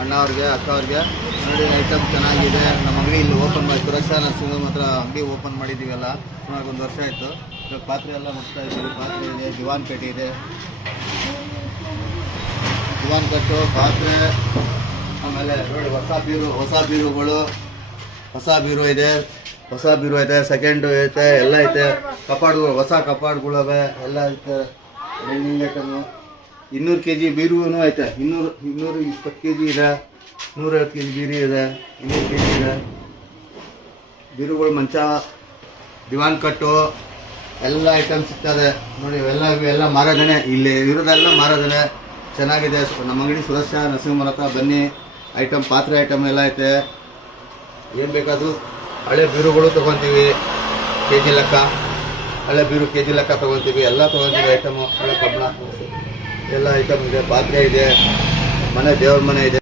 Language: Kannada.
ಅಣ್ಣ ಅವ್ರಿಗೆ ಅಕ್ಕ ಅವ್ರಿಗೆ. ನೋಡಿ ಐಟಮ್ ಚೆನ್ನಾಗಿದೆ. ನಮ್ಮ ಅಂಗಡಿ ಇಲ್ಲಿ ಓಪನ್ ಮಾಡಿ ಸುರಕ್ಷಾ ನರ್ಸಿಂಗ್ ಹತ್ರ ಅಂಗಡಿ ಓಪನ್ ಮಾಡಿದ್ದೀವಲ್ಲ, ಸುಮಾರು 1 ವರ್ಷ ಆಯಿತು. ಇವಾಗ ಪಾತ್ರೆ ಎಲ್ಲ ಮುಟ್ತಾ ಇದ್ದೀವಿ. ಪಾತ್ರೆ ಇದೆ, ದಿವಾನ್ ಪೇಟೆ ಇದೆ, ದಿವಾನ್ ಕಟ್ಟು ಪಾತ್ರೆ. ಆಮೇಲೆ ನೋಡಿ ಹೊಸ ಬೀರು ಇದೆ, ಸೆಕೆಂಡು ಐತೆ, ಎಲ್ಲ ಐತೆ. ಕಪಾಡುಗಳು, ಹೊಸ ಕಪಾಡುಗಳವೆ, ಎಲ್ಲ ಐತೆ. ಡೈನಿಂಗ್ ಐಟಮು 200 kg ಬೀರೂ ಐತೆ. 220 kg ಇದೆ, 150 kg ಬೀರು ಇದೆ, 200 kg ಇದೆ. ಬೀರುಗಳು, ಮಂಚ, ದಿವಾನ್ ಕಟ್ಟು ಎಲ್ಲ ಐಟಮ್ ಸಿಗ್ತದೆ ನೋಡಿ. ಇವೆಲ್ಲ ಮಾರೋದನೆ, ಇಲ್ಲಿ ಇರೋದೆಲ್ಲ ಮಾರೋದನೆ. ಚೆನ್ನಾಗಿದೆ. ನಮ್ಮ ಅಂಗಡಿ ಸುರಕ್ಷಾ ನರಸಿಂಹ ಹತ್ರ ಬನ್ನಿ. ಐಟಮ್ ಪಾತ್ರೆ ಐಟಮ್ ಎಲ್ಲ ಐತೆ. ಏನು ಬೇಕಾದರೂ ಹಳೆ ಬೀರುಗಳು ತೊಗೊತೀವಿ, ಕೆ ಜಿ ಲೆಕ್ಕ. ಹಳೆ ಬೀರು ಕೆ ಜಿ ಲೆಕ್ಕ ತೊಗೊತೀವಿ, ಎಲ್ಲ ತೊಗೊತೀವಿ. ಐಟಮು ಹಳೆ ಕಬ್ಬಣ ಎಲ್ಲ ಐಟಮ್ ಇದೆ. ಪಾತ್ರೆ ಇದೆ, ದೇವ್ರ ಮನೆ ಇದೆ.